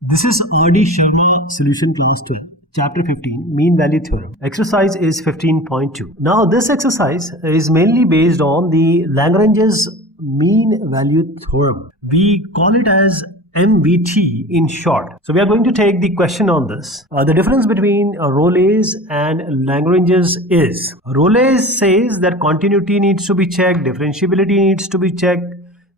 This is RD Sharma Solution Class 12, Chapter 15, Mean Value Theorem. Exercise is 15.2. Now this exercise is mainly based on the Lagrange's Mean Value Theorem. We call it as MVT in short. So we are going to take the question on this. The difference between Rolle's and Lagrange's is Rolle's says that continuity needs to be checked, differentiability needs to be checked.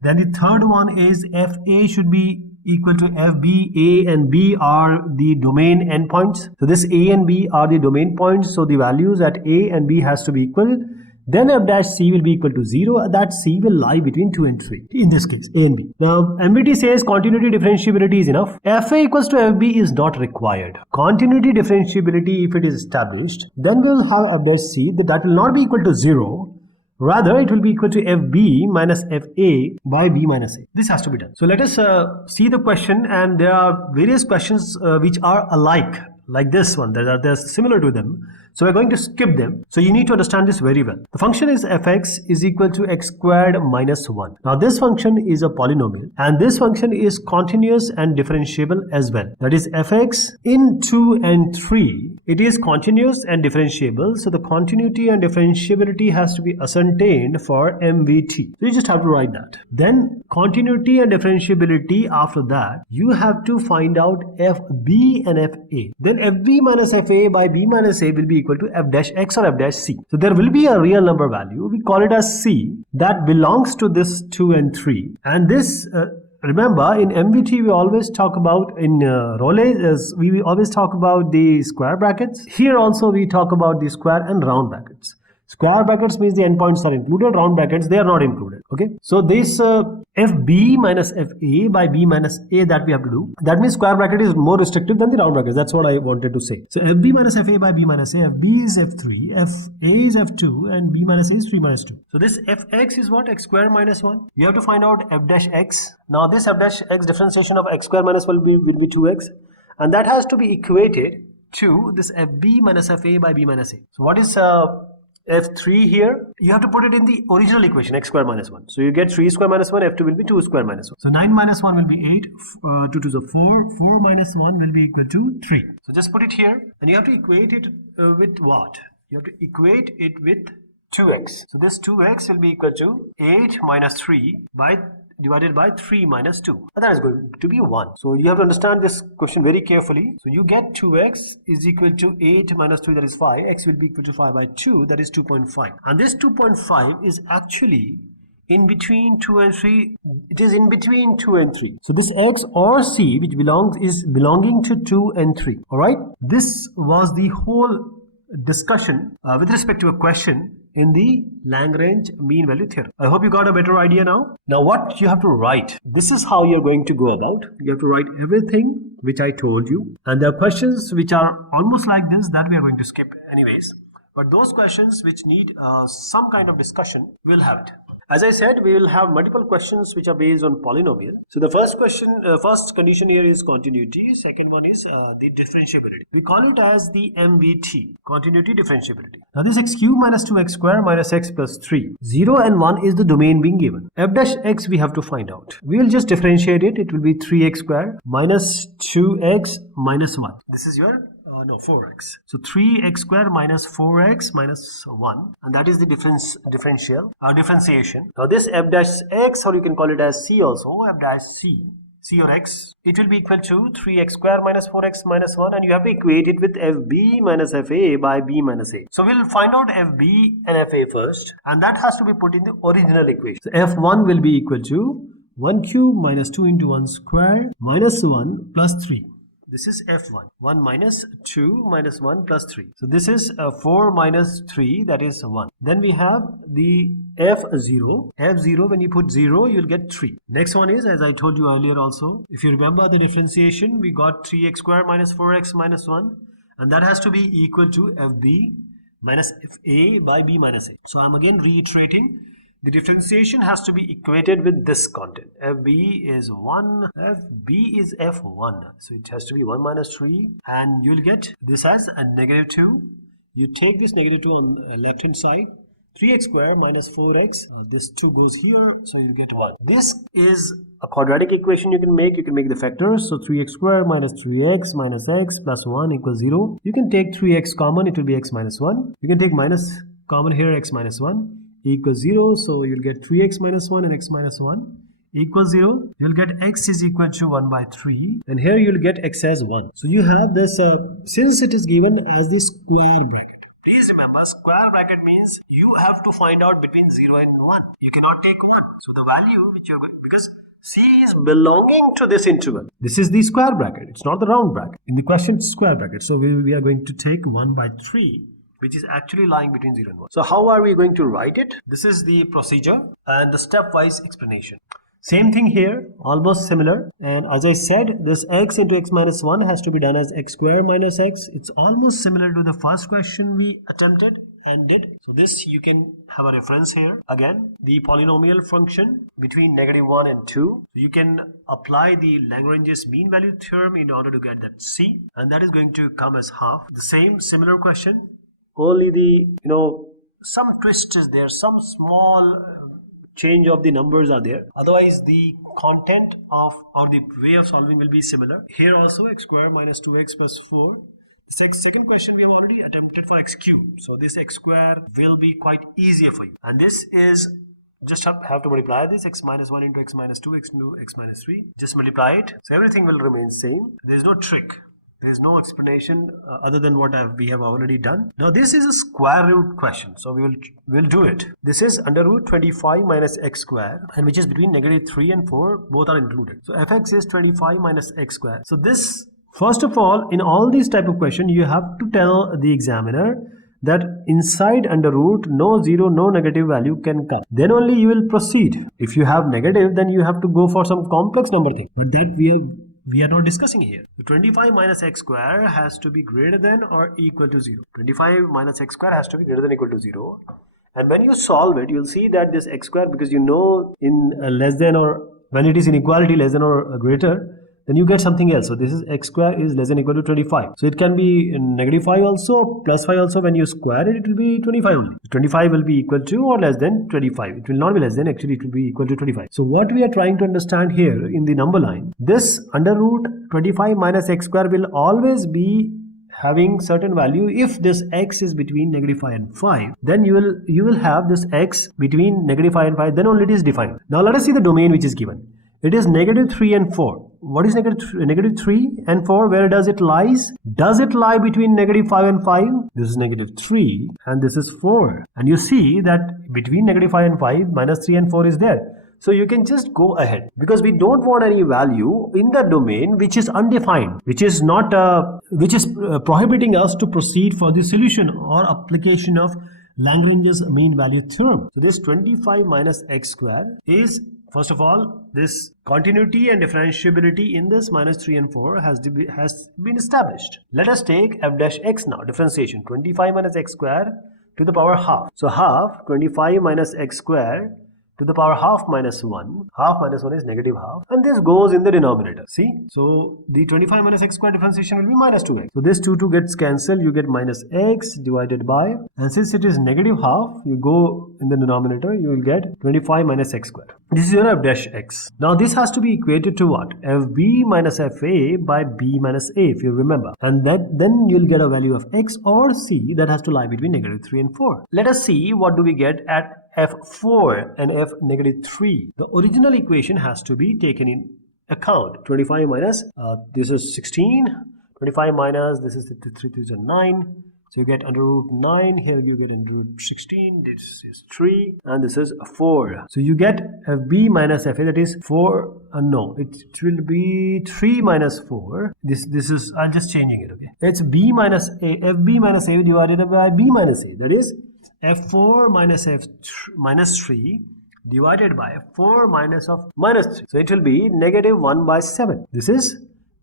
Then the third one is FA should be equal to FB. A and B are the domain endpoints. So this A and B are the domain points. So the values at A and B has to be equal. Then F dash C will be equal to 0. That C will lie between 2 and 3. In this case, A and B. Now, MVT says continuity differentiability is enough. FA equals to FB is not required. Continuity differentiability, if it is established, then we'll have F dash C. That will not be equal to 0. Rather, it will be equal to FB minus FA by B minus A. This has to be done. So let us see the question, and there are various questions which are alike, like this one. They're similar to them. So we're going to skip them. So you need to understand this very well. The function is fx is equal to x squared minus 1. Now this function is a polynomial, and this function is continuous and differentiable as well. That is fx in 2 and 3. It is continuous and differentiable. So the continuity and differentiability has to be ascertained for MVT. So you just have to write that. Then continuity and differentiability, after that, you have to find out FB and FA. Then FB minus FA by B minus A will be equal to f dash x or f dash c. So there will be a real number value. We call it as c that belongs to this 2 and 3. And this, remember, in MVT we always talk about, in Rolle's we always talk about the square brackets. Here also we talk about the square and round brackets. Square brackets means the endpoints are included, round brackets they are not included. Okay, so this FB minus FA by B minus A that we have to do. That means square bracket is more restrictive than the round brackets. That's what I wanted to say. So FB minus FA by B minus A, FB is F3, FA is F2, and B minus A is 3 minus 2. So this Fx is what? X square minus 1. You have to find out f dash x. Now this f dash x differentiation of x square minus 1 will be 2x. And that has to be equated to this FB minus FA by B minus A. So what is F3 here? You have to put it in the original equation, x square minus 1. So you get 3 square minus 1, F2 will be 2 square minus 1. So 9 minus 1 will be 8, 2 to the 4, 4 minus 1 will be equal to 3. So just put it here, and you have to equate it with what? You have to equate it with 2x. So this 2x will be equal to 8 minus 3 divided by 3 minus 2. And that is going to be 1. So you have to understand this question very carefully. So you get 2x is equal to 8 minus 3, that is 5. X will be equal to 5 by 2, that is 2.5. And this 2.5 is actually in between 2 and 3. It is in between 2 and 3. So this x or c which is belonging to 2 and 3. Alright. This was the whole discussion with respect to a question in the Lagrange mean value theorem. I hope you got a better idea now. Now what you have to write, this is how you're going to go about. You have to write everything which I told you, and there are questions which are almost like this that we are going to skip anyways. But those questions which need some kind of discussion, we'll have it. As I said, we will have multiple questions which are based on polynomial. So the first question, first condition here is continuity. Second one is the differentiability. We call it as the MVT, continuity differentiability. Now this x cube minus 2x square minus x plus 3. 0 and 1 is the domain being given. F dash x we have to find out. We will just differentiate it. It will be 3x square minus 2x minus 1. This is your 4x. So 3x square minus 4x minus 1, and that is the differentiation. Now this f dash x, or you can call it as c also, f dash c or x, it will be equal to 3x square minus 4x minus 1, and you have to equate it with fb minus fa by b minus a. So we'll find out fb and fa first, and that has to be put in the original equation. So f1 will be equal to 1 cube minus 2 into 1 square minus 1 plus 3. This is f1. 1 minus 2 minus 1 plus 3. So this is 4 minus 3, that is 1. Then we have the f0. f0, when you put 0, you'll get 3. Next one is, as I told you earlier also, if you remember the differentiation, we got 3x square minus 4x minus 1. And that has to be equal to fb minus fa by b minus a. So I'm again reiterating. The differentiation has to be equated with this content. FB is 1, FB is F1. So it has to be 1 minus 3, and you'll get this as a negative 2. You take this negative 2 on the left hand side, 3x square minus 4x, this 2 goes here, so you get 1. This is a quadratic equation you can make the factors. So 3x square minus 3x minus x plus 1 equals 0. You can take 3x common, it will be x minus 1. You can take minus common here, x minus 1 equals 0. So you'll get 3x minus 1 and x minus 1 equals 0. You'll get x is equal to 1 by 3, and here you'll get x as 1. So you have this, since it is given as the square bracket. Please remember, square bracket means you have to find out between 0 and 1. You cannot take 1. So the value which you're going, because C is belonging to this interval. This is the square bracket. It's not the round bracket. In the question, it's square bracket. So we are going to take 1 by 3, which is actually lying between 0 and 1. So how are we going to write it? This is the procedure and the stepwise explanation. Same thing here, almost similar. And as I said, this x into x minus 1 has to be done as x square minus x. It's almost similar to the first question we attempted and did. So this you can have a reference here. Again, the polynomial function between -1 and 2. You can apply the Lagrange's mean value theorem in order to get that C, and that is going to come as half. The same similar question, only the, some twist is there, some small change of the numbers are there. Otherwise, the content of or the way of solving will be similar. Here also x square minus 2x plus 4. The second question we have already attempted for x cube. So this x square will be quite easier for you. And this is just have to multiply this x minus 1 into x minus 2, x into x minus 3. Just multiply it. So everything will remain same. There is no trick. There is no explanation other than what we have already done. Now this is a square root question, so we'll do it. This is under root 25 minus x square, and which is between -3 and 4, both are included. So fx is 25 minus x square. So this, first of all, in all these type of question, you have to tell the examiner that inside under root no zero, no negative value can come. Then only you will proceed. If you have negative, then you have to go for some complex number thing. But that we are not discussing here. So 25 minus x square has to be greater than or equal to 0. 25 minus x square has to be greater than or equal to 0. And when you solve it, you'll see that this x square, because in less than or when it is inequality less than or greater, then you get something else. So this is x square is less than or equal to 25. So it can be -5 also, +5 also. When you square it, it will be 25 only. 25 will be equal to or less than 25. It will not be less than, actually it will be equal to 25. So what we are trying to understand here in the number line, this under root 25 minus x square will always be having certain value. If this x is between -5 and 5, then you will have this x between -5 and 5, then only it is defined. Now let us see the domain which is given. It is -3 and 4. What is -3 and 4? Where does it lies? Does it lie between -5 and 5? This is -3 and this is 4. And you see that between -5 and 5, -3 and 4 is there. So you can just go ahead, because we don't want any value in the domain which is undefined, which is not prohibiting us to proceed for the solution or application of Lagrange's mean value theorem. So this 25 minus x square is, first of all, this continuity and differentiability in this -3 and 4 has been established. Let us take f dash x now, differentiation. 25 minus x square to the power half. So half 25 minus x square to the power half minus 1. Half minus 1 is -half. And this goes in the denominator. See? So the 25 minus x square differentiation will be -2x. So this 2 gets cancelled. You get minus x divided by. And since it is -half, you go in the denominator. You will get 25 minus x square. This is your f dash x. Now this has to be equated to what? fb minus fa by b minus a, if you remember. And then you'll get a value of x or c that has to lie between -3 and 4. Let us see what do we get at f4 and f -3. The original equation has to be taken in account. 25 minus this is 16, 25 minus this is 3 is 9. So you get under root 9, here you get under root 16, this is 3, and this is 4. So you get fb minus fa, that is 4, no, it will be 3 minus 4. This is, I'm just changing it, okay. It's b minus a, fb minus a divided by b minus a, that is f4 minus minus 3 divided by 4 minus of -3. So it will be -1 by 7. This is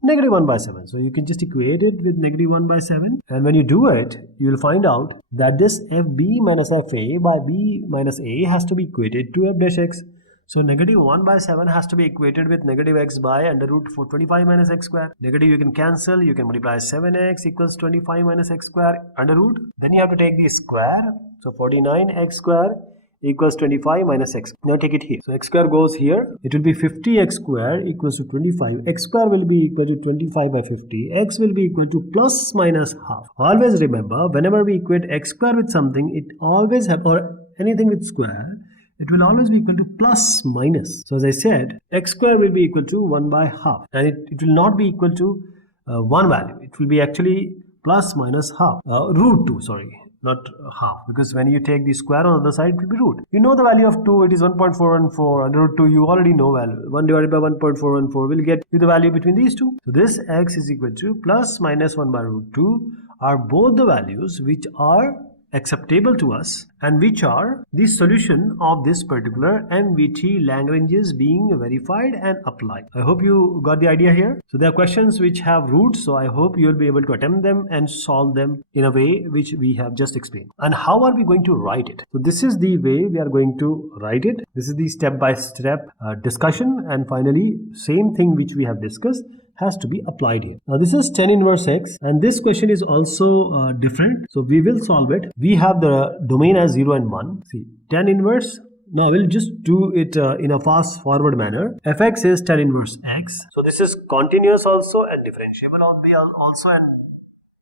-1 by 7. So you can just equate it with -1 by 7. And when you do it, you will find out that this fb minus fa by b minus a has to be equated to f dash x. So negative 1 by 7 has to be equated with negative x by under root 25 minus x square. Negative you can cancel, you can multiply 7x equals 25 minus x square under root. Then you have to take the square. So 49x square equals 25 minus x. Now take it here. So x square goes here. It will be 50x square equals to 25. X square will be equal to 25 by 50. X will be equal to plus minus half. Always remember, whenever we equate x square with something, it always have, or anything with square, it will always be equal to plus minus. So as I said, x square will be equal to 1 by half. And it will not be equal to one value. It will be actually plus minus half. Root 2, sorry. Not half, because when you take the square on the other side, it will be root. You know the value of 2, it is 1.414. Under root 2, you already know value. 1 divided by 1.414 will get you the value between these two. So this x is equal to plus minus 1 by root 2 are both the values which are acceptable to us and which are the solution of this particular MVT Lagranges being verified and applied. I hope you got the idea here. So there are questions which have roots, so I hope you will be able to attempt them and solve them in a way which we have just explained. And how are we going to write it? So this is the way we are going to write it. This is the step-by-step discussion, and finally same thing which we have discussed has to be applied here. Now this is tan inverse x, and this question is also different, so we will solve it. We have the domain as 0 and 1. See, tan inverse, now we'll just do it in a fast forward manner. Fx is tan inverse x, so this is continuous also and differentiable also, and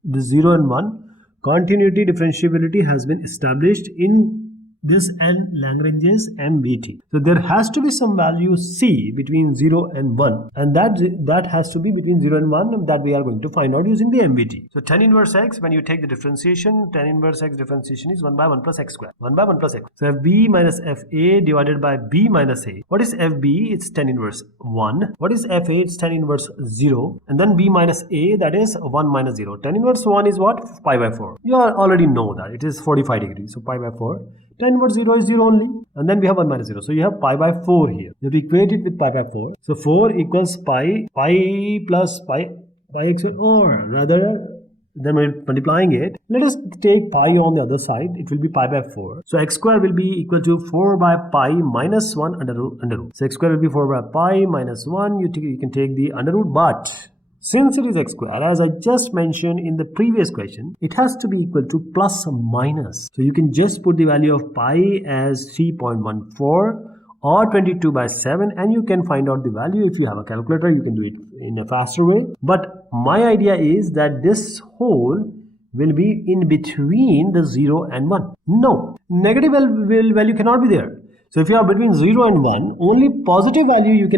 the 0 and 1 continuity differentiability has been established in this and Lagrange's MVT. So there has to be some value c between 0 and 1, and that has to be between 0 and 1 that we are going to find out using the MVT. So tan inverse x, when you take the differentiation, tan inverse x differentiation is 1 by 1 plus x square. 1 by 1 plus x. So fb minus fa divided by b minus a. What is fb? It's tan inverse 1. What is fa? It's tan inverse 0. And then b minus a, that is 1 minus 0. Tan inverse 1 is what? Pi by 4. You already know that. It is 45 degrees. So pi by 4. Tan inverse 0 is 0 only, and then we have 1 minus 0. So you have pi by 4 here. You have to equate it with pi by 4. So 4 equals pi plus pi x, or rather, then we're multiplying it. Let us take pi on the other side. It will be pi by 4. So x square will be equal to 4 by pi minus 1 under root. So x square will be 4 by pi minus 1. You can take the under root, but since it is x square, as I just mentioned in the previous question, it has to be equal to plus or minus. So you can just put the value of pi as 3.14 or 22 by 7, and you can find out the value. If you have a calculator, you can do it in a faster way. But my idea is that this whole will be in between the 0 and 1. No, negative value cannot be there. So if you are between 0 and 1, only positive value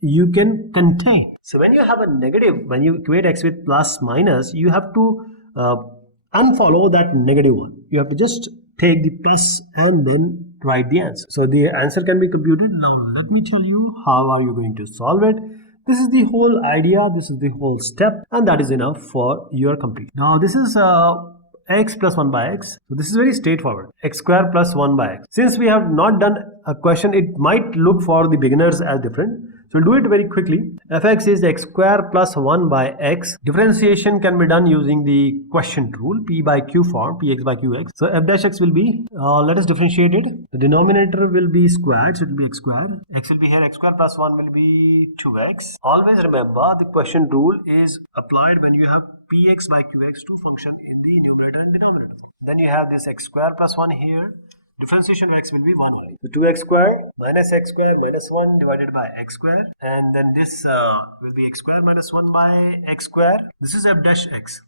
you can contain. So when you have a negative, when you equate x with plus minus, you have to unfollow that negative one. You have to just take the plus and then write the answer. So the answer can be computed. Now let me tell you how are you going to solve it. This is the whole idea, this is the whole step, and that is enough for your completion. Now this is x plus 1 by x. So this is very straightforward. X square plus 1 by x. Since we have not done a question, it might look for the beginners as different. So we'll do it very quickly. Fx is x square plus 1 by x. Differentiation can be done using the quotient rule, p by q form, px by qx. So f dash x will be, let us differentiate it. The denominator will be squared, so it will be x squared. X will be here, x square plus 1 will be 2x. Always remember, the quotient rule is applied when you have px by qx to function in the numerator and denominator. Then you have this x square plus 1 here. Differentiation of x will be 1 only. So 2x square minus x square minus 1 divided by x square, and then this will be x square minus 1 by x square. This is f dash x.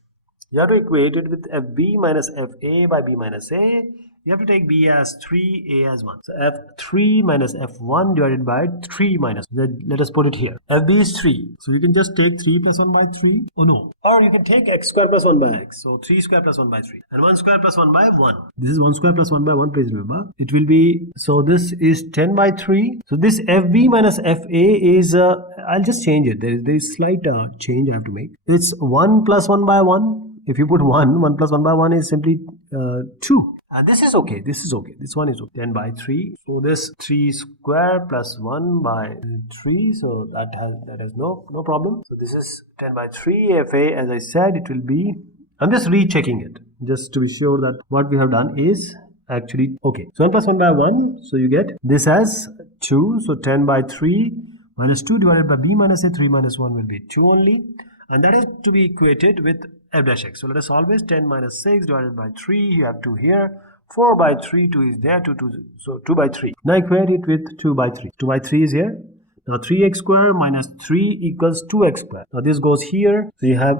You have to equate it with fb minus fa by b minus a. You have to take b as 3, a as 1. So f3 minus f1 divided by 3 minus. Let us put it here. fb is 3. So you can just take 3 plus 1 by 3. Oh no. Or you can take x square plus 1 by x. So 3 square plus 1 by 3. And 1 square plus 1 by 1. This is 1 square plus 1 by 1. Please remember. It will be, so this is 10 by 3. So this fb minus fa is, I'll just change it. There is slight change I have to make. It's 1 plus 1 by 1. If you put 1 plus 1 by 1 is simply 2. And this is okay, this one is okay. 10 by 3. So this 3 square plus 1 by 3. So that has no problem. So this is 10 by 3 fa. As I said, it will be, I'm just rechecking it just to be sure that what we have done is actually okay. So 1 plus 1 by 1. So you get this as 2. So 10 by 3 minus 2 divided by b minus a, 3 minus 1 will be 2 only. And that is to be equated with f dash x. So let us solve this. 10 minus 6 divided by 3. You have 2 here. 4 by 3, 2 is there. 2, so 2 by 3. Now equate it with 2 by 3. 2 by 3 is here. Now 3x square minus 3 equals 2x square. Now this goes here. So you have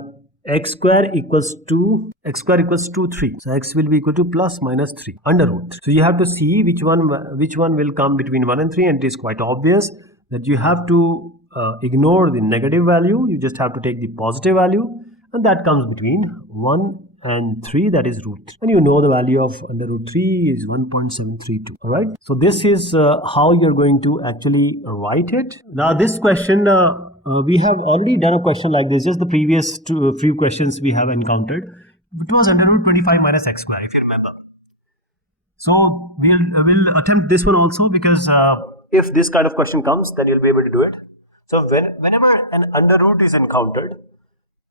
x square equals 2. X square equals 2, 3. So x will be equal to plus minus 3 under root. So you have to see which one will come between 1 and 3, and it is quite obvious that you have to ignore the negative value. You just have to take the positive value, and that comes between 1 and 3, that is root 3. And you know the value of under root 3 is 1.732. All right. So this is how you're going to actually write it. Now this question, we have already done a question like this. Just the previous few questions we have encountered. It was under root 25 minus x square, if you remember. So we'll attempt this one also, because if this kind of question comes, then you'll be able to do it. So whenever an under root is encountered,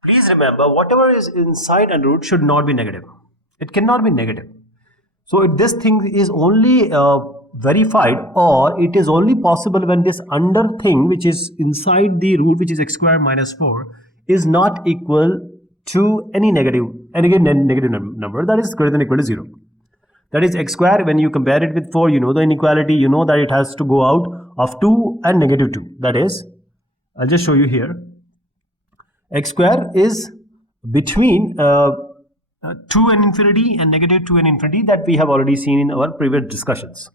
please remember whatever is inside under root should not be negative. It cannot be negative. So this thing is only verified, or it is only possible when this under thing which is inside the root, which is x square minus 4, is not equal to any negative number that is greater than or equal to 0. That is x square. When you compare it with 4, you know the inequality, you know that it has to go out of 2 and negative 2. That is, I'll just show you here. X square is between 2 and infinity and negative 2 and infinity, that we have already seen in our previous discussions.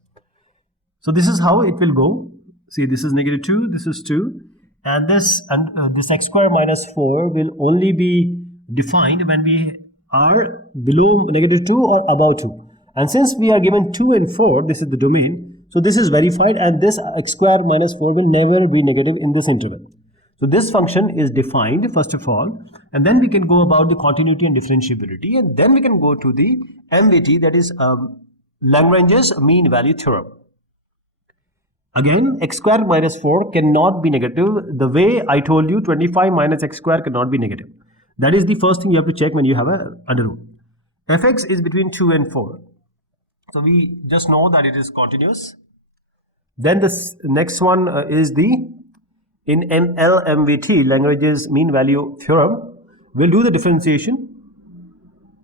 So this is how it will go. See, this is negative 2, this is 2, and this x square minus 4 will only be defined when we are below negative 2 or above 2. And since we are given 2 and 4, this is the domain, so this is verified, and this x square minus 4 will never be negative in this interval. So this function is defined first of all, and then we can go about the continuity and differentiability, and then we can go to the MVT, that is Lagrange's mean value theorem. Again, x square minus 4 cannot be negative. The way I told you, 25 minus x square cannot be negative. That is the first thing you have to check when you have a under root. Fx is between 2 and 4. So we just know that it is continuous. Then this next one is the in LMVT, Lagrange's mean value theorem. We'll do the differentiation,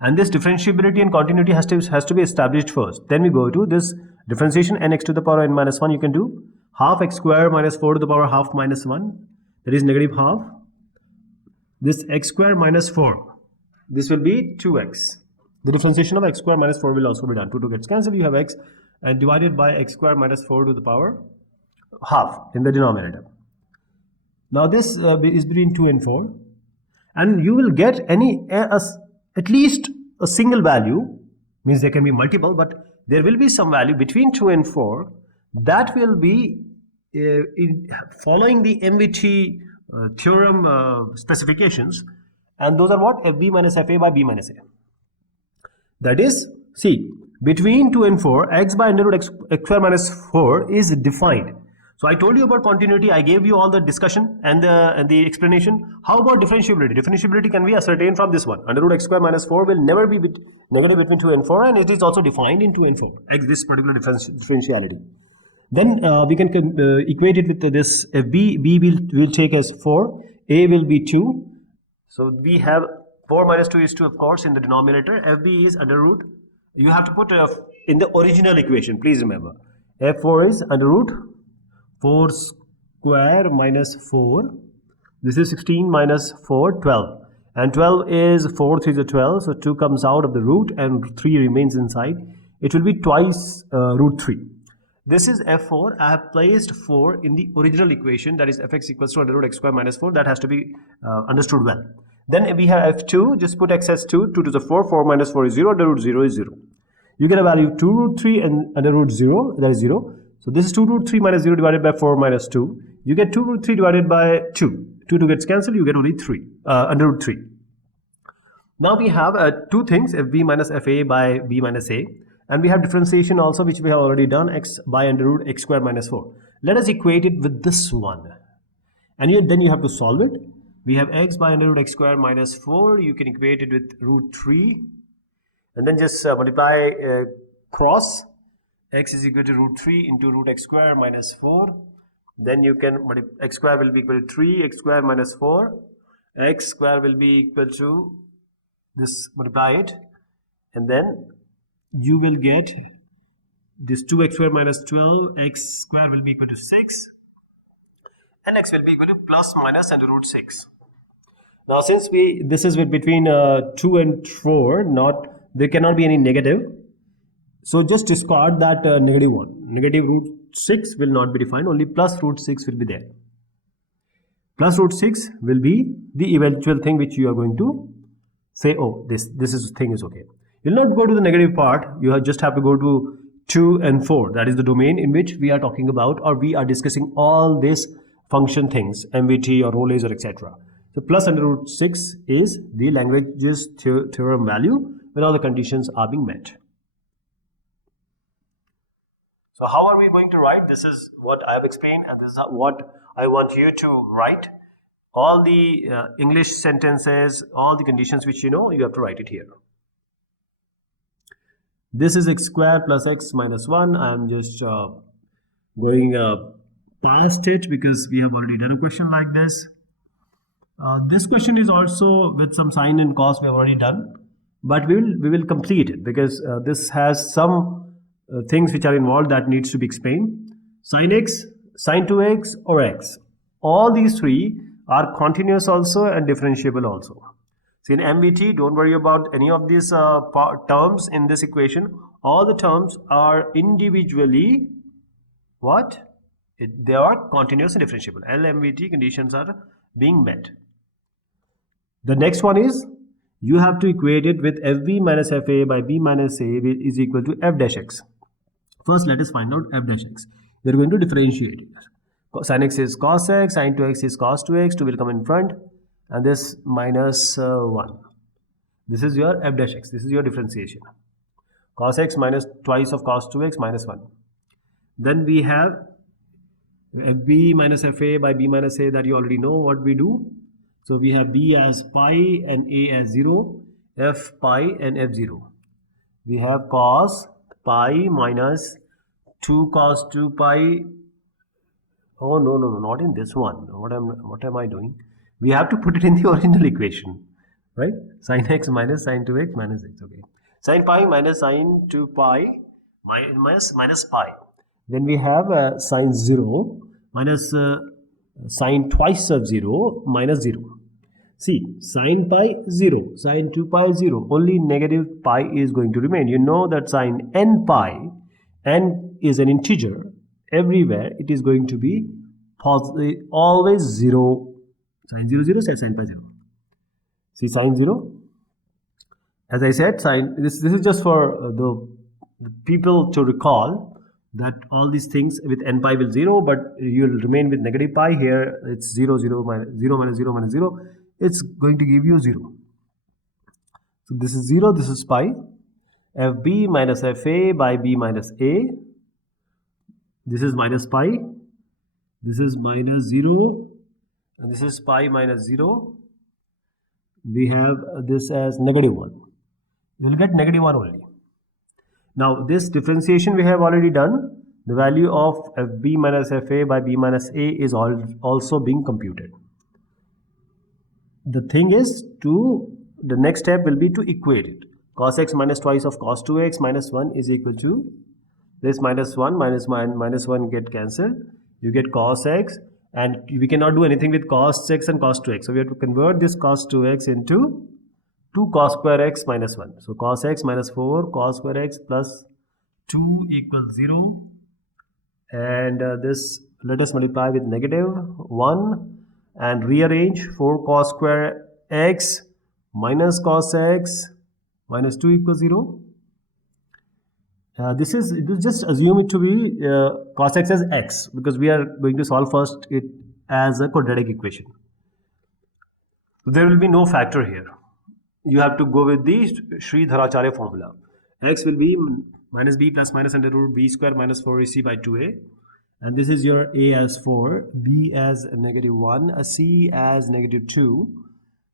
and this differentiability and continuity has to be established first. Then we go to this differentiation, nx to the power n minus 1. You can do half x square minus 4 to the power half minus 1, that is negative half. This x square minus 4, this will be 2x. The differentiation of x square minus 4 will also be done. 2 gets cancelled. You have x and divided by x square minus 4 to the power half in the denominator. Now this is between 2 and 4, and you will get at least a single value, means there can be multiple, but there will be some value between 2 and 4 that will be following the MVT theorem specifications, and those are what? Fb minus Fa by b minus a. That is, see, between 2 and 4, x by under root x square minus 4 is defined. So I told you about continuity. I gave you all the discussion and the explanation. How about differentiability? Differentiability can be ascertained from this one. Under root x square minus 4 will never be negative between 2 and 4, and it is also defined in 2 and 4. This particular differentiality. Then we can equate it with this. B will take as 4. A will be 2. So we have 4 minus 2 is 2, of course, in the denominator. FB is under root. You have to put in the original equation. Please remember. F4 is under root 4 square minus 4. This is 16 minus 4, 12. And 12 is 4 3 is 12. So 2 comes out of the root and 3 remains inside. It will be twice root 3. This is F4. I have placed 4 in the original equation, that is fx equals to under root x square minus 4. That has to be understood well. Then we have F2. Just put x as 2. 2 to the 4. 4 minus 4 is 0. Under root 0 is 0. You get a value of 2 root 3 and under root 0. That is 0. So this is 2 root 3 minus 0 divided by 4 minus 2. You get 2 root 3 divided by 2. 2 gets cancelled. You get only 3. Under root 3. Now we have two things, fb minus fa by b minus a. And we have differentiation also, which we have already done, x by under root x square minus 4. Let us equate it with this one. And then you have to solve it. We have x by under root x square minus 4. You can equate it with root 3. And then just multiply cross x is equal to root 3 into root x square minus 4. Then you can x square will be equal to 3, x square minus 4. X square will be equal to this, multiply it, and then you will get this 2x square minus 12, x square will be equal to 6, and x will be equal to plus minus under root 6. Now since this is between 2 and 4, there cannot be any negative. So just discard that negative one. Negative root 6 will not be defined, only plus root 6 will be there. Plus root 6 will be the eventual thing which you are going to say, oh, this thing is okay. You will not go to the negative part, you just have to go to 2 and 4. That is the domain in which we are talking about, or we are discussing all these function things, MVT or Rolle's or etc. So plus under root 6 is the Lagrange's theorem value when all the conditions are being met. So how are we going to write? This is what I have explained, and this is what I want you to write. All the English sentences, all the conditions which you know, you have to write it here. This is x square plus x minus 1. I am just going past it because we have already done a question like this. This question is also with some sine and cos we have already done, but we will complete it because this has some things which are involved that needs to be explained. Sin x, sin 2x or x. All these three are continuous also and differentiable also. So in MVT, don't worry about any of these terms in this equation. All the terms are individually what? They are continuous and differentiable. LMVT conditions are being met. The next one is you have to equate it with fb minus fa by b minus a is equal to f dash x. First, let us find out f dash x. We are going to differentiate it. Sin x is cos x, sin 2x is cos 2x, 2 will come in front, and this minus 1. This is your f dash x. This is your differentiation. Cos x minus twice of cos 2x minus 1. Then we have fb minus fa by b minus a, that you already know what we do. So we have b as pi and a as 0, f pi and f 0. We have cos pi minus 2 cos 2 pi. Oh no, not in this one. What am I doing? We have to put it in the original equation, right? Sin x minus sin 2x minus x. Okay. Sin pi minus sin 2 pi minus pi. Then we have sin 0 minus sin twice of 0 minus 0. See, sin pi 0, sin 2 pi 0, only negative pi is going to remain. You know that sin n pi, n is an integer, everywhere it is going to be positive, always 0. Sin 0, 0, sin pi 0. See, sin 0, as I said, this is just for the people to recall that all these things with n pi will 0, but you will remain with negative pi. Here it's 0, 0 minus 0 minus 0 minus 0. It's going to give you 0. So this is 0, this is pi. fb minus fa by b minus a. This is minus pi. This is minus 0. And this is pi minus 0. We have this as negative 1. You will get negative 1 only. Now this differentiation we have already done. The value of fb minus fa by b minus a is also being computed. The thing is, the next step will be to equate it. Cos x minus twice of cos 2x minus 1 is equal to this minus 1 minus 1 get cancelled. You get cos x, and we cannot do anything with cos x and cos 2x. So we have to convert this cos 2x into 2 cos square x minus 1. So cos x minus 4 cos square x plus 2 equals 0. And this let us multiply with negative 1 and rearrange 4 cos square x minus cos x minus 2 equals 0. Just assume it to be cos x as x, because we are going to solve first it as a quadratic equation. There will be no factor here. You have to go with the Sridharacharya formula. X will be minus b plus minus under root b square minus 4ac by 2a. And this is your a as 4, b as negative 1, c as negative 2.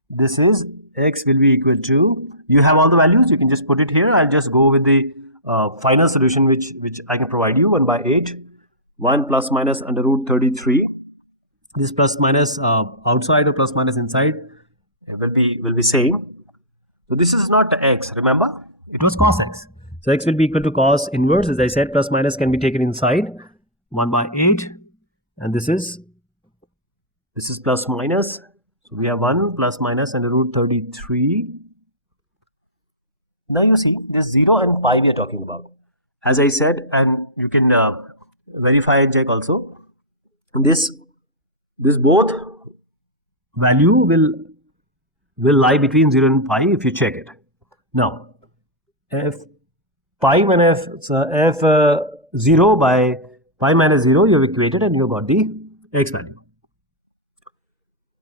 This is x will be equal to, you have all the values, you can just put it here. I'll just go with the final solution which I can provide you, 1 by 8, 1 plus minus under root 33. This plus minus outside or plus minus inside will be same. So this is not x, remember, it was cos x. So x will be equal to cos inverse, as I said, plus minus can be taken inside, 1 by 8, and this is plus minus. So we have 1 plus minus under root 33. Now you see this 0 and pi we are talking about. As I said, and you can verify and check also, this both value will lie between 0 and pi if you check it. Now, if pi minus f 0 by pi minus 0, you have equated and you have got the x value.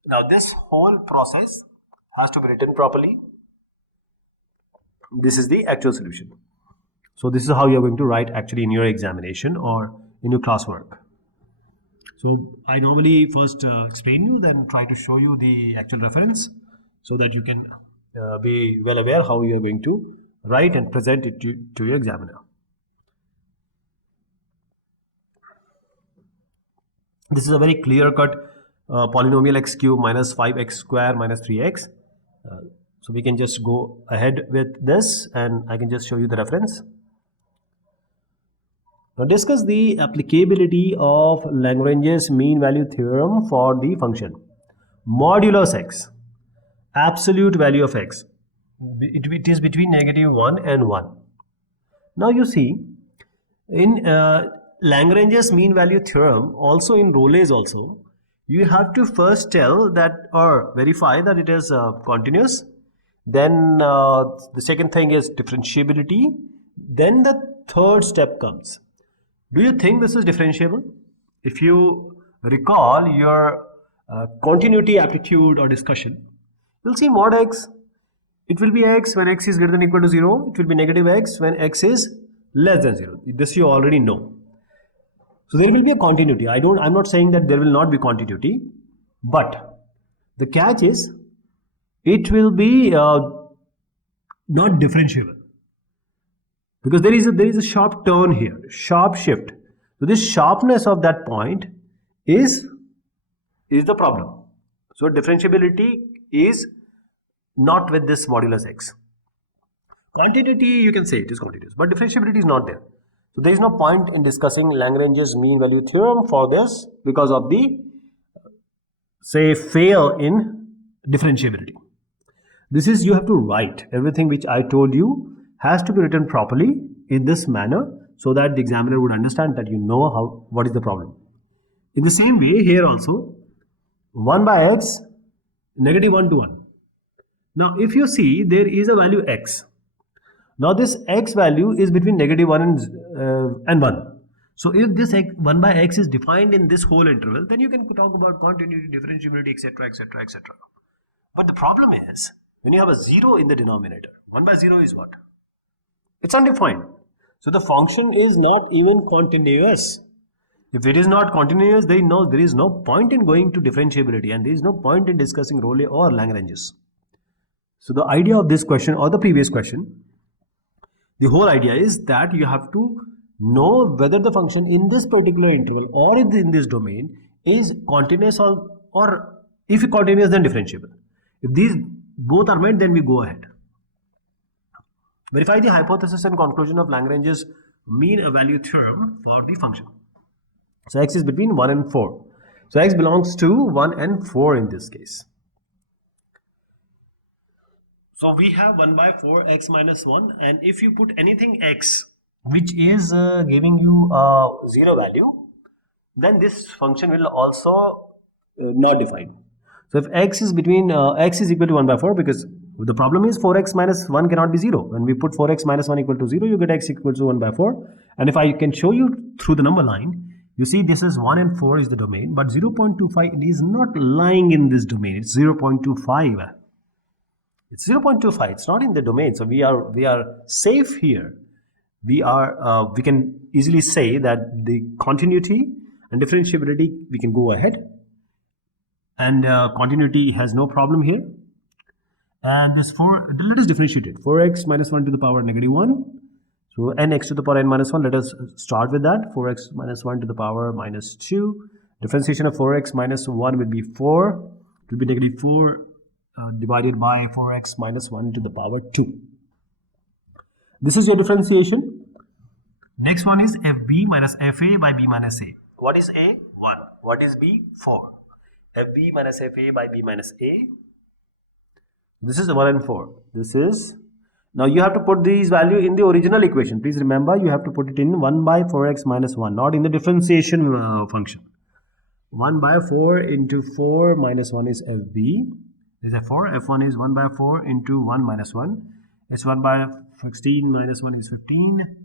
Now this whole process has to be written properly. This is the actual solution. So this is how you are going to write actually in your examination or in your classwork. So I normally first explain you, then try to show you the actual reference so that you can be well aware how you are going to write and present it to your examiner. This is a very clear-cut polynomial x cube minus 5x square minus 3x. So we can just go ahead with this and I can just show you the reference. Now discuss the applicability of Lagrange's mean value theorem for the function modulus x, absolute value of x. It is between -1 and 1. Now you see, in Lagrange's mean value theorem, also in Rolle's also, you have to first tell that or verify that it is continuous. Then the second thing is differentiability. Then the third step comes. Do you think this is differentiable? If you recall your continuity aptitude or discussion, you'll see mod x, it will be x when x is greater than or equal to 0. It will be negative x when x is less than 0. This you already know. So there will be a continuity. I'm not saying that there will not be continuity, but the catch is it will be not differentiable. Because there is a sharp turn here, sharp shift. So this sharpness of that point is the problem. So differentiability is not with this modulus x. Continuity, you can say it is continuous, but differentiability is not there. So there is no point in discussing Lagrange's mean value theorem for this because of the fail in differentiability. This is, you have to write everything which I told you has to be written properly in this manner so that the examiner would understand that you know what is the problem. In the same way here also, 1 by x, -1 to 1. Now if you see, there is a value x. Now this x value is between -1 and 1. So if this 1 by x is defined in this whole interval, then you can talk about continuity, differentiability, etc., etc., etc. But the problem is, when you have a 0 in the denominator, 1 by 0 is what? It's undefined. So the function is not even continuous. If it is not continuous, there is no point in going to differentiability and there is no point in discussing Rolle or Lagrange's. So the idea of this question or the previous question, the whole idea is that you have to know whether the function in this particular interval or in this domain is continuous or if it's continuous, then differentiable. If these both are met, then we go ahead. Verify the hypothesis and conclusion of Lagrange's mean value theorem for the function. So x is between 1 and 4. So x belongs to 1 and 4 in this case. So we have 1 by 4 x minus 1, and if you put anything x which is giving you a 0 value, then this function will also not define. So if x is between x is equal to 1 by 4, because the problem is 4x minus 1 cannot be 0. When we put 4x minus 1 equal to 0, you get x equal to 1 by 4. And if I can show you through the number line, you see this is 1 and 4 is the domain, but 0.25 is not lying in this domain. It's 0.25. It's 0.25. It's not in the domain. So we are safe here. We can easily say that the continuity and differentiability, we can go ahead. And continuity has no problem here. And this let us differentiate it. 4x minus 1 to the power -1. So nx to the power n minus 1, let us start with that. 4x minus 1 to the power minus 2. Differentiation of 4x minus 1 will be 4. It will be negative 4 divided by 4x minus 1 to the power 2. This is your differentiation. Next one is fb minus fa by b minus a. What is a? 1. What is b? 4. fb minus fa by b minus a. This is 1 and 4. This is, now you have to put these value in the original equation. Please remember, you have to put it in 1 by 4x minus 1, not in the differentiation function. 1 by 4 into 4 minus 1 is fb. This is f4. f1 is 1 by 4 into 1 minus 1. It's 1 by 16 minus 1 is 15.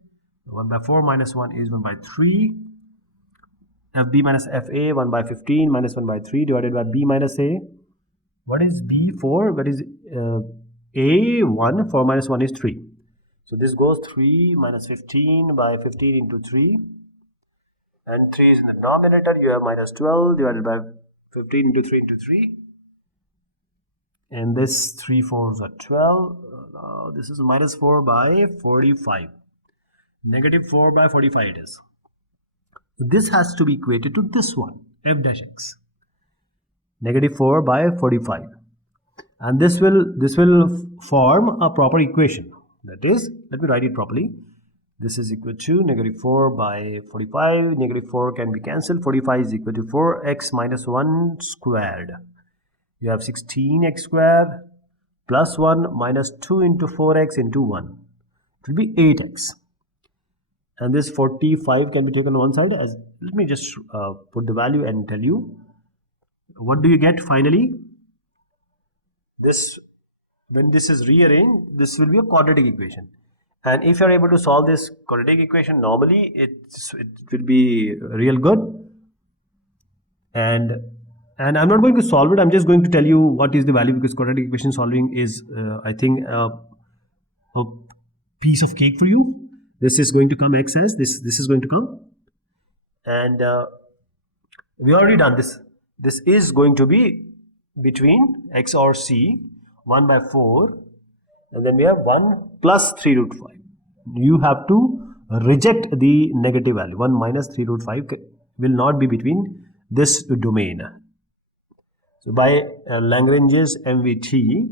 1 by 4 minus 1 is 1 by 3. fb minus fa, 1 by 15 minus 1 by 3 divided by b minus a. What is b? 4. What is a? 1. 4 minus 1 is 3. So this goes 3 minus 15 by 15 into 3. And 3 is in the denominator. You have minus 12 divided by 15 into 3 into 3. And this 3 4s are 12. This is minus 4 by 45. Negative 4 by 45 it is. This has to be equated to this one, f dash x. Negative 4 by 45. And this will form a proper equation. That is, let me write it properly. This is equal to negative 4 by 45. Negative 4 can be cancelled. 45 is equal to 4x minus 1 squared. You have 16x squared plus 1 minus 2 into 4x into 1. It will be 8x. And this 45 can be taken on one side. As let me just put the value and tell you. What do you get finally? This, when this is rearranged, this will be a quadratic equation. And if you are able to solve this quadratic equation normally, it will be real good. And I'm not going to solve it. I'm just going to tell you what is the value, because quadratic equation solving is, I think, a piece of cake for you. This is going to come x as this is going to come. And we already done this. This is going to be between x or c, 1 by 4, and then we have 1 plus 3 root 5. You have to reject the negative value. 1 minus 3 root 5 will not be between this domain. So by Lagrange's MVT,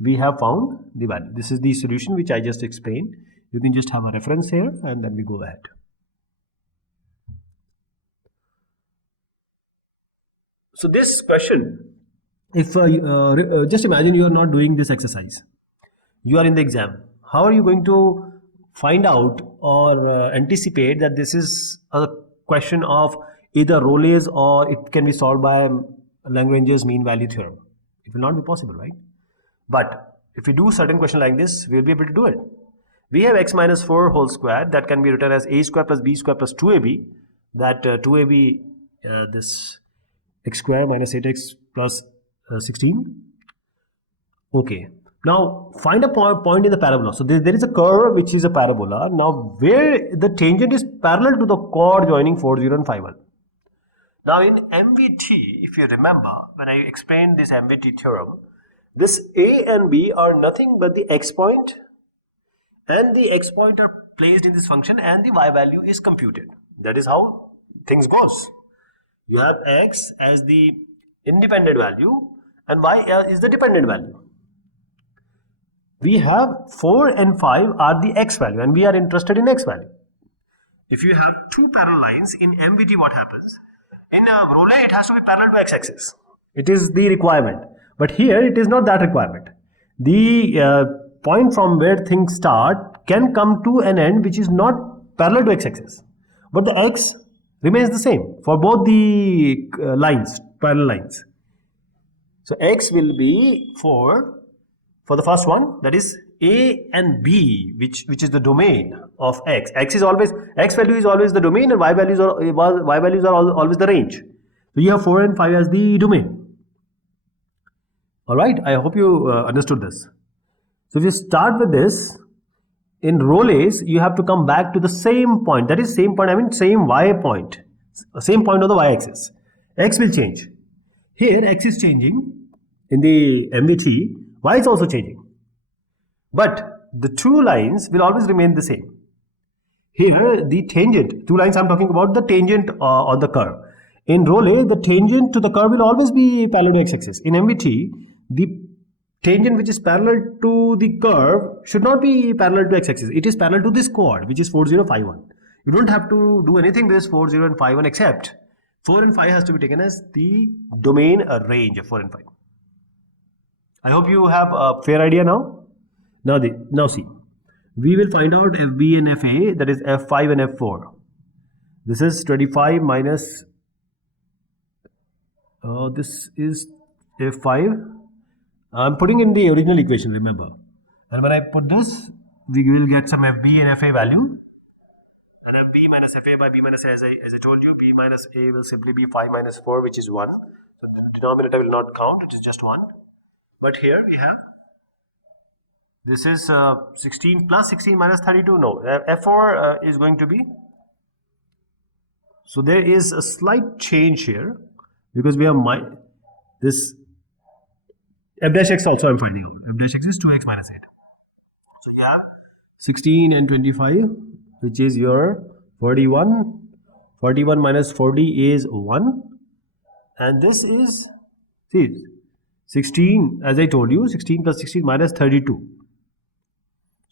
we have found the value. This is the solution which I just explained. You can just have a reference here and then we go ahead. So this question, if just imagine you are not doing this exercise, you are in the exam. How are you going to find out or anticipate that this is a question of either Rolle's or it can be solved by Lagrange's mean value theorem? It will not be possible, right? But if we do certain question like this, we will be able to do it. We have x minus 4 whole square that can be written as a square plus b square plus 2ab. That 2ab, this x square minus 8x plus 16. Okay. Now find a point in the parabola. So there is a curve which is a parabola. Now where the tangent is parallel to the chord joining 4, 0 and 5, 1. Now in MVT, if you remember, when I explained this MVT theorem, this a and b are nothing but the x point, and the x point are placed in this function and the y value is computed. That is how things goes. You have x as the independent value and y is the dependent value. We have 4 and 5 are the x value and we are interested in x value. If you have two parallel lines in MVT, what happens? In Rolle, it has to be parallel to x-axis. It is the requirement. But here, it is not that requirement. The point from where things start can come to an end which is not parallel to x-axis. But the x remains the same for both the lines, parallel lines. So x will be 4 for the first one, that is a and b, which is the domain of x. X value is always the domain and y values are always the range. So you have 4 and 5 as the domain. Alright, I hope you understood this. So if you start with this, in Rolle's, you have to come back to the same point. That is same point, I mean same y point. Same point on the y-axis. X will change. Here, x is changing in the MVT, y is also changing. But the two lines will always remain the same. Here the tangent, two lines I'm talking about the tangent on the curve. In rho A, the tangent to the curve will always be parallel to x-axis. In MVT, the tangent which is parallel to the curve should not be parallel to x-axis. It is parallel to this chord, which is 4, 0, 5, 1. You don't have to do anything with this 4, 0 and 5, 1 except 4 and 5 has to be taken as the domain range of 4 and 5. I hope you have a fair idea now. Now see. We will find out FB and FA, that is F5 and F4. This is 25 minus, this is F5. I'm putting in the original equation, remember. And when I put this, we will get some FB and FA value. And FB minus FA by B minus A, as I told you, B minus A will simply be 5 minus 4, which is 1. So the denominator will not count, it is just 1. But here we have, this is 16 plus 16 minus 32. No, F4 is going to be, so there is a slight change here because we have this f dash x also I'm finding out. F dash x is 2x minus 8. So you have 16 and 25, which is your 41. 41 minus 40 is 1. And this is, see, 16, as I told you, 16 plus 16 minus 32.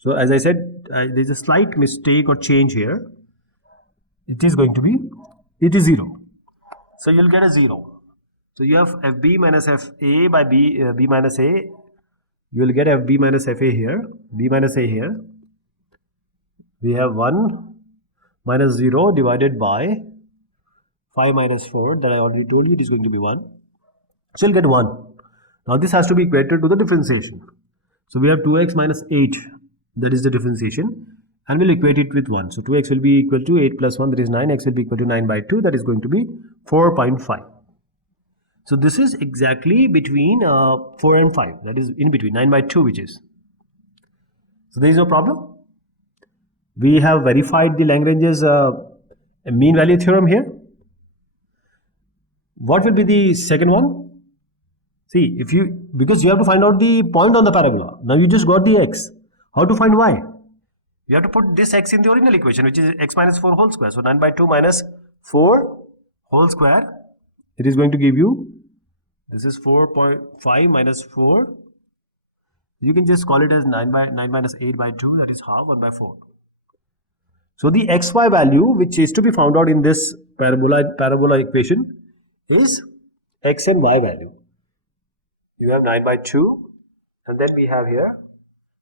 So as I said, there is a slight mistake or change here. It is going to be, it is 0. So you'll get a 0. So you have FB minus FA by B minus A. You will get FB minus FA here, B minus A here. We have 1 minus 0 divided by 5 minus 4 that I already told you it is going to be 1. So you'll get 1. Now this has to be equated to the differentiation. So we have 2x minus 8. That is the differentiation, and we'll equate it with 1. So 2x will be equal to 8 plus 1, that is 9. X will be equal to 9 by 2, that is going to be 4.5. So this is exactly between 4 and 5, that is in between, 9 by 2 which is. So there is no problem. We have verified the Lagrange's mean value theorem here. What will be the second one? See, because you have to find out the point on the parabola. Now you just got the x. How to find y? You have to put this x in the original equation, which is x minus 4 whole square. So 9 by 2 minus 4 whole square. It is going to give you, this is 4.5 minus 4. You can just call it as 9 minus 8 by 2, that is half, 1 by 4. So the xy value, which is to be found out in this parabola equation, is x and y value. You have 9 by 2, and then we have here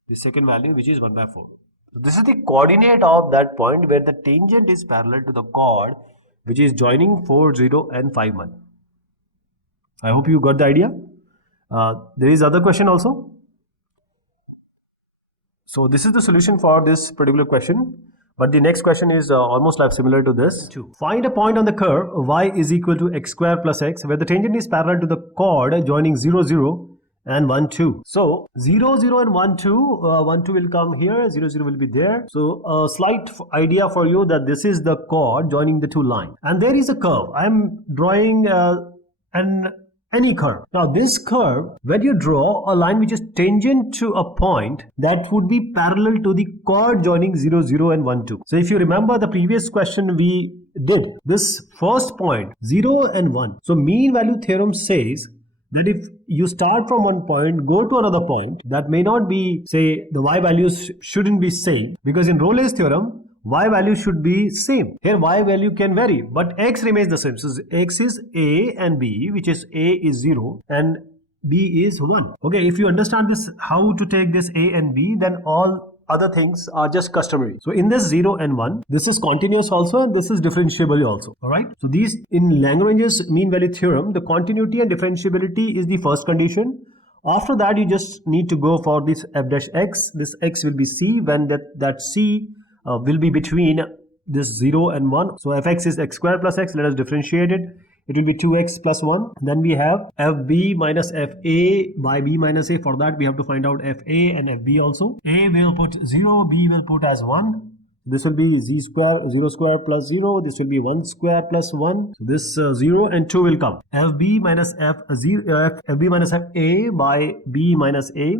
the second value, which is 1 by 4. So this is the coordinate of that point where the tangent is parallel to the chord which is joining 4, 0 and 5, 1. I hope you got the idea. There is other question also. So this is the solution for this particular question. But the next question is almost like similar to this. Find a point on the curve y is equal to x square plus x where the tangent is parallel to the chord joining 0, 0 and 1, 2. So 0, 0 and 1, 2. 1, 2 will come here, 0, 0 will be there. So a slight idea for you that this is the chord joining the two lines. And there is a curve. I am drawing any curve. Now this curve, when you draw a line which is tangent to a point, that would be parallel to the chord joining 0, 0 and 1, 2. So if you remember the previous question we did, this first point 0 and 1. So mean value theorem says that if you start from one point, go to another point, that may not be, say, the y values shouldn't be same, because in Rolle's theorem, y value should be same. Here y value can vary, but x remains the same. So x is a and b, which is a is 0 and b is 1. Okay, if you understand this, how to take this a and b, then all other things are just customary. So in this 0 and 1, this is continuous also and this is differentiable also. Alright. So these, in Lagrange's mean value theorem, the continuity and differentiability is the first condition. After that, you just need to go for this f dash x. This x will be c when that c will be between this 0 and 1. So fx is x square plus x. Let us differentiate it. It will be 2x plus 1. Then we have fb minus fa by b minus a. For that, we have to find out fa and fb also. A will put 0, b will put as 1. This will be z square, 0 square plus 0. This will be 1 square plus 1. So this 0 and 2 will come. fb minus fb minus fa by b minus a.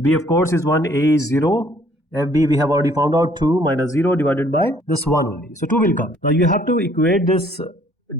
B of course is 1, a is 0. FB we have already found out, 2 minus 0 divided by this 1 only. So 2 will come. Now you have to equate this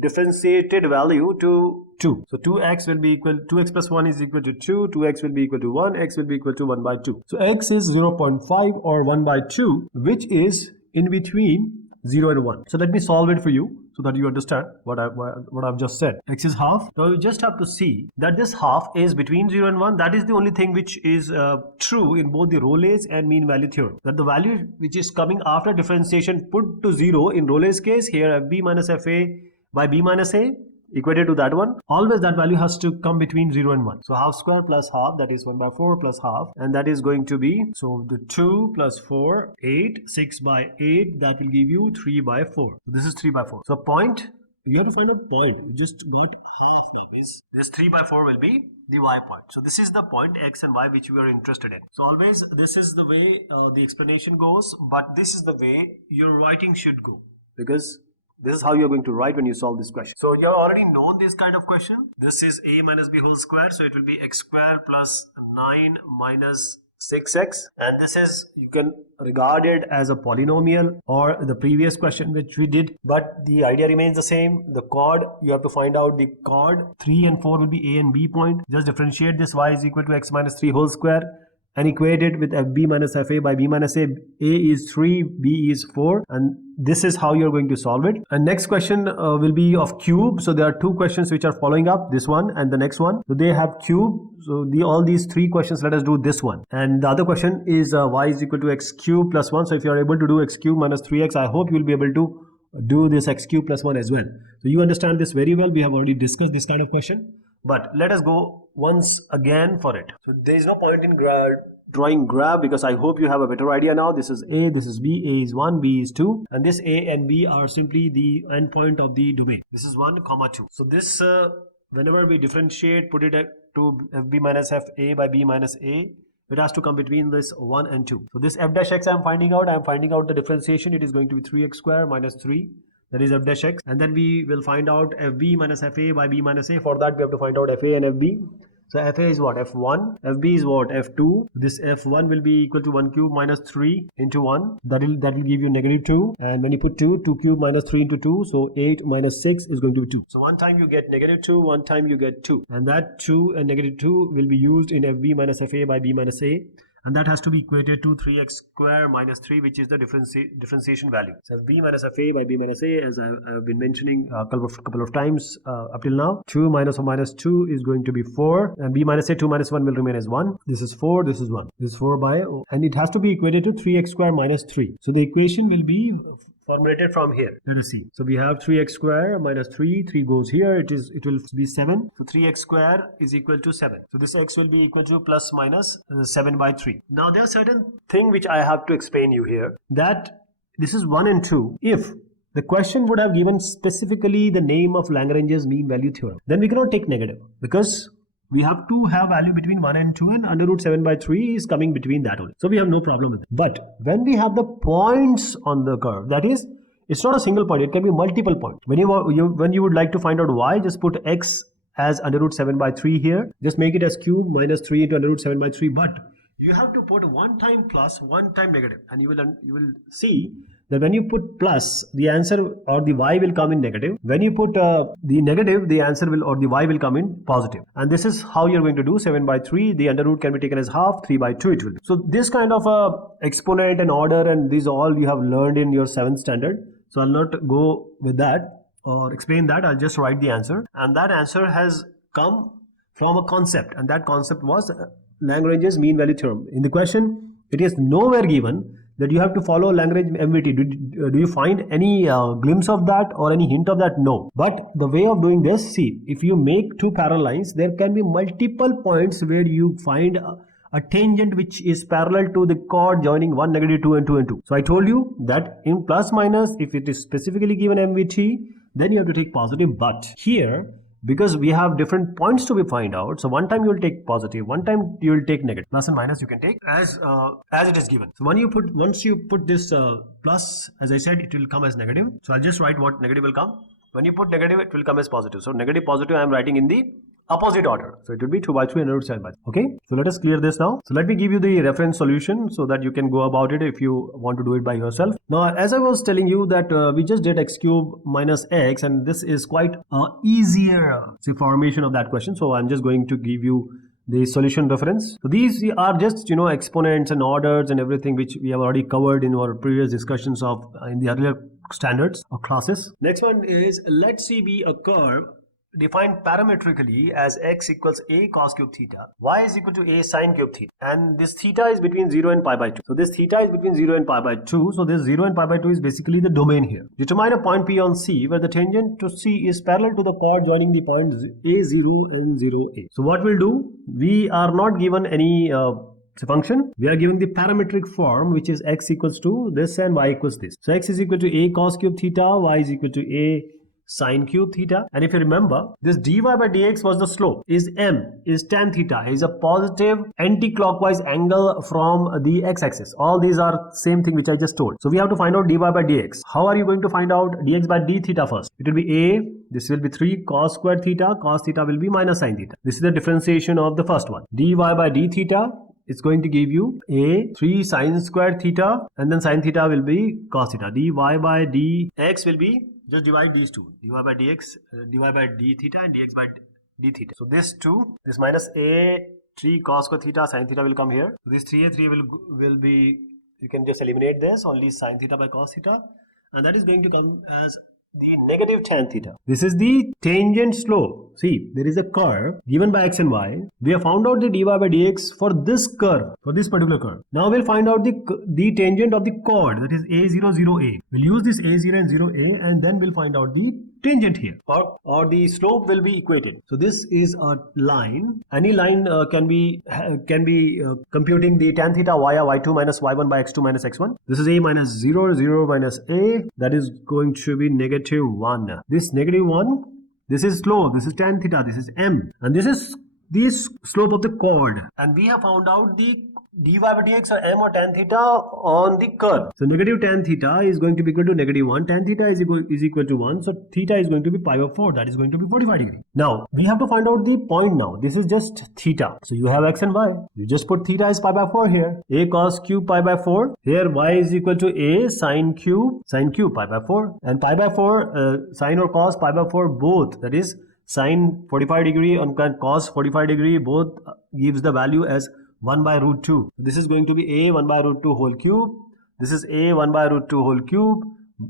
differentiated value to 2. So 2x will be equal, 2x plus 1 is equal to 2, 2x will be equal to 1, x will be equal to 1 by 2. So x is 0.5 or 1 by 2, which is in between 0 and 1. So let me solve it for you so that you understand what I've just said. X is half. Now you just have to see that this half is between 0 and 1. That is the only thing which is true in both the Rolle's and mean value theorem. That the value which is coming after differentiation put to 0 in Rolle's case, here FB minus FA by B minus A equated to that one, always that value has to come between 0 and 1. So half square plus half, that is 1 by 4 plus half, and that is going to be, so the 2 plus 4, 8, 6 by 8, that will give you 3 by 4. This is 3 by 4. So point, you have to find a point. You just got half of this 3 by 4 will be the y point. So this is the point x and y which we are interested in. So always this is the way the explanation goes, but this is the way your writing should go, because this is how you're going to write when you solve this question. So you have already known this kind of question. This is a minus b whole square. So it will be x square plus 9 minus 6x. And this is, you can regard it as a polynomial or the previous question which we did. But the idea remains the same. The chord, you have to find out the chord. 3 and 4 will be a and b point. Just differentiate this y is equal to x minus 3 whole square, and equate it with FB minus FA by B minus A. A is 3, B is 4, and this is how you're going to solve it. And next question will be of cube. So there are two questions which are following up, this one and the next one. So they have cube. So all these three questions, let us do this one. And the other question is y is equal to x cube plus 1. So if you are able to do x cube minus 3x, I hope you will be able to do this x cube plus 1 as well. So you understand this very well. We have already discussed this kind of question. But let us go once again for it. So there is no point in drawing graph, because I hope you have a better idea now. This is A, this is B, A is 1, B is 2, and this A and B are simply the endpoint of the domain. This is 1, 2. So this, whenever we differentiate, put it to FB minus FA by B minus A, it has to come between this 1 and 2. So this f dash x I am finding out the differentiation. It is going to be 3x square minus 3. That is f dash x, and then we will find out FB minus FA by B minus A. For that we have to find out FA and FB. So FA is what? F1. FB is what? F2. This F1 will be equal to 1 cube minus 3 into 1. That will give you negative 2. And when you put 2 cube minus 3 into 2, so 8 minus 6 is going to be 2. So one time you get negative 2, one time you get 2. And that 2 and negative 2 will be used in FB minus FA by B minus A. And that has to be equated to 3x square minus 3, which is the differentiation value. So b minus fa by b minus a, as I have been mentioning a couple of times up till now. 2 minus 1 minus 2 is going to be 4, and b minus a, 2 minus 1 will remain as 1. This is 4, this is 1. This is 4 by, and it has to be equated to 3x square minus 3. So the equation will be formulated from here. Let us see. So we have 3x square minus 3. 3 goes here. It will be 7. So 3x square is equal to 7. So this x will be equal to plus minus 7 by 3. Now there are certain things which I have to explain you here. That this is 1 and 2. If the question would have given specifically the name of Lagrange's mean value theorem, then we cannot take negative, because we have to have value between 1 and 2, and under root 7 by 3 is coming between that only. So we have no problem with it. But when we have the points on the curve, that is, it's not a single point, it can be multiple points. When you would like to find out y, just put x as under root 7 by 3 here. Just make it as cube minus 3 into under root 7 by 3. But you have to put one time plus, one time negative, and you will see that when you put plus, the answer or the y will come in negative. When you put the negative, the answer will or the y will come in positive. And this is how you're going to do 7 by 3. The under root can be taken as half, 3 by 2 it will be. So this kind of exponent and order, and these all you have learned in your 7th standard. So I'll not go with that or explain that. I'll just write the answer. And that answer has come from a concept, and that concept was Lagrange's mean value theorem. In the question, it is nowhere given that you have to follow Lagrange MVT. Do you find any glimpse of that or any hint of that? No. But the way of doing this, see, if you make two parallel lines, there can be multiple points where you find a tangent which is parallel to the chord joining 1, negative 2 and 2 and 2. So I told you that in plus minus, if it is specifically given MVT, then you have to take positive. But here, because we have different points to be find out, so one time you will take positive, one time you will take negative. Plus and minus you can take as it is given. So once you put this plus, as I said, it will come as negative. So I'll just write what negative will come. When you put negative, it will come as positive. So negative, positive I am writing in the opposite order. So it will be 2 by 3 and root 7 by 3. Okay, so let us clear this now. So let me give you the reference solution so that you can go about it if you want to do it by yourself. Now, as I was telling you that we just did x cube minus x, and this is quite easier formation of that question. So I'm just going to give you the solution reference. So these are just exponents and orders and everything which we have already covered in our previous discussions of in the earlier standards or classes. Next one is, let C be a curve defined parametrically as x equals a cos cube theta, y is equal to a sin cube theta, and this theta is between 0 and pi by 2. So this theta is between 0 and pi by 2. So this 0 and pi by 2 is basically the domain here. Determine a point P on C where the tangent to C is parallel to the chord joining the points A0 and 0A. So what we'll do, we are not given any function, we are given the parametric form, which is x equals to this and y equals this. So x is equal to a cos cube theta, y is equal to a sin cube theta, and if you remember, this dy by dx was the slope, is m, is tan theta, is a positive anti-clockwise angle from the x-axis. All these are same thing which I just told. So we have to find out dy by dx. How are you going to find out dx by d theta first? It will be a, this will be 3 cos squared theta, cos theta will be minus sin theta. This is the differentiation of the first one. Dy by d theta, it's going to give you a 3 sin squared theta, and then sin theta will be cos theta. Dy by dx will be, just divide these two, dy by dx, dy by d theta and dx by d theta. So this 2, this minus a 3 cos square theta, sin theta will come here. So this 3a3 will be, you can just eliminate this, only sin theta by cos theta, and that is going to come as the negative tan theta. This is the tangent slope. See, there is a curve given by x and y. We have found out the dy by dx for this curve, for this particular curve. Now we'll find out the tangent of the chord, that is a0, 0a. We'll use this a0 and 0a, and then we'll find out the tangent here, or the slope will be equated. So this is a line. Any line can be computing the tan theta via y2 minus y1 by x2 minus x1. This is a minus 0, 0 minus a. That is going to be negative 1. This negative 1, this is slope, this is tan theta, this is m, and this is the slope of the chord. And we have found out the dy by dx or m or tan theta on the curve. So negative tan theta is going to be equal to negative 1. Tan theta is equal to 1. So theta is going to be pi by 4. That is going to be 45 degree. Now we have to find out the point now. This is just theta. So you have x and y. You just put theta is pi by 4 here. A cos cube pi by 4. Here y is equal to a sin cube pi by 4. And pi by 4, sin or cos pi by 4 both. That is sin 45 degree and cos 45 degree both gives the value as 1 by root 2. This is going to be a 1 by root 2 whole cube. This is a 1 by root 2 whole cube.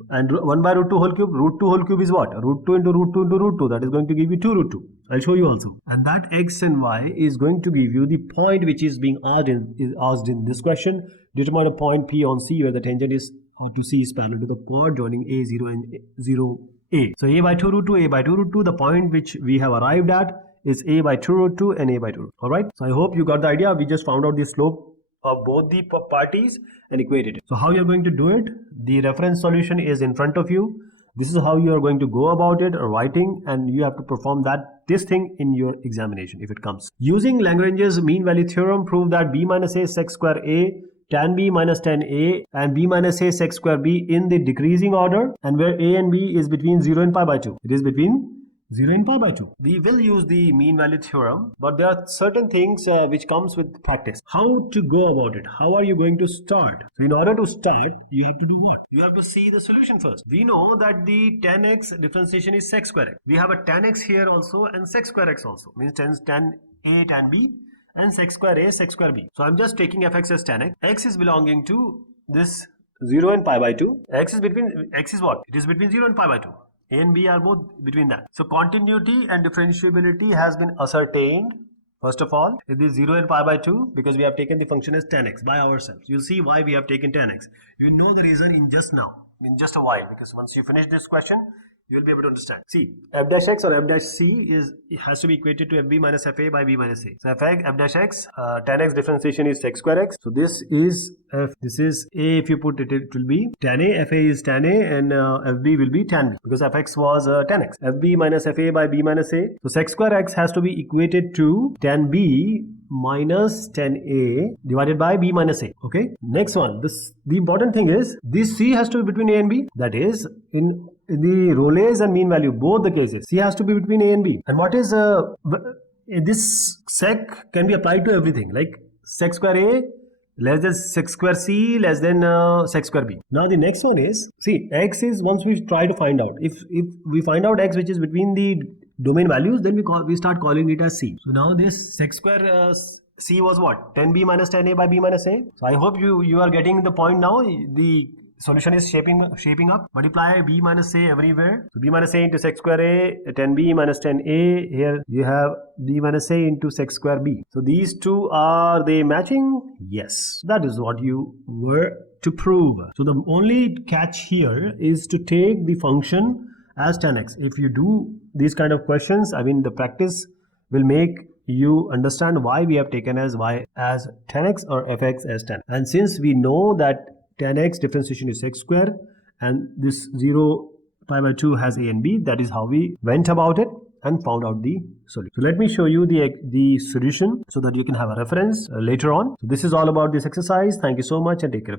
And 1 by root 2 whole cube, root 2 whole cube is what? Root 2 into root 2 into root 2. That is going to give you 2 root 2. I'll show you also. And that x and y is going to give you the point which is being asked in this question. Determine a point P on C where the tangent is or to C is parallel to the chord joining A0 and 0A. So a by 2 root 2, a by 2 root 2. The point which we have arrived at is a by 2 root 2 and a by 2 root. Alright, so I hope you got the idea. We just found out the slope of both the parties and equated it. So how you are going to do it? The reference solution is in front of you. This is how you are going to go about it, writing, and you have to perform this thing in your examination if it comes. Using Lagrange's mean value theorem, prove that b minus a sec square a tan b minus tan a and b minus a sec square b in the decreasing order, and where a and b is between 0 and pi by 2. It is between 0 and pi by 2. We will use the mean value theorem, but there are certain things which comes with practice. How to go about it? How are you going to start? So in order to start, you have to do what? You have to see the solution first. We know that the tan x differentiation is sec square x. We have a tan x here also and sec square x also. Means tan a tan b and sec square a sec square b. So I'm just taking fx as tan x. X is belonging to this 0 and pi by 2. X is what? It is between 0 and pi by 2. A and B are both between that. So continuity and differentiability has been ascertained. First of all, it is 0 and pi by 2 because we have taken the function as tan x by ourselves. You'll see why we have taken tan x. You know the reason in just a while, because once you finish this question, you will be able to understand. See, f dash x or f dash c has to be equated to fb minus fa by b minus a. So f dash x, tan x differentiation is sec square x. So this is f, this is a. If you put it, it will be tan a. Fa is tan a, and fb will be tan b because fx was tan x. Fb minus fa by b minus a. So sec square x has to be equated to tan b minus tan a divided by b minus a. Okay. Next one. The important thing is this c has to be between a and b. That is in the Rolle's and mean value, both the cases, C has to be between A and B. And what is this sec can be applied to everything, like sec square a less than sec square c less than sec square b. Now the next one is, see, x is, once we try to find out, if we find out x which is between the domain values, then we start calling it as c. So now this sec square c was what? 10b minus 10a by b minus a. So I hope you are getting the point now. The solution is shaping up. Multiply b minus a everywhere. So b minus a into sec square a, 10b minus 10a. Here you have b minus a into sec square b. So these two, are they matching? Yes. That is what you were to prove. So the only catch here is to take the function as 10x. If you do these kind of questions, I mean, the practice will make you understand why we have taken as y as 10x or fx as 10. And since we know that 10x differentiation is x square and this 0 pi by 2 has a and b, that is how we went about it and found out the solution. So let me show you the solution so that you can have a reference later on. So this is all about this exercise. Thank you so much and take care of yourself.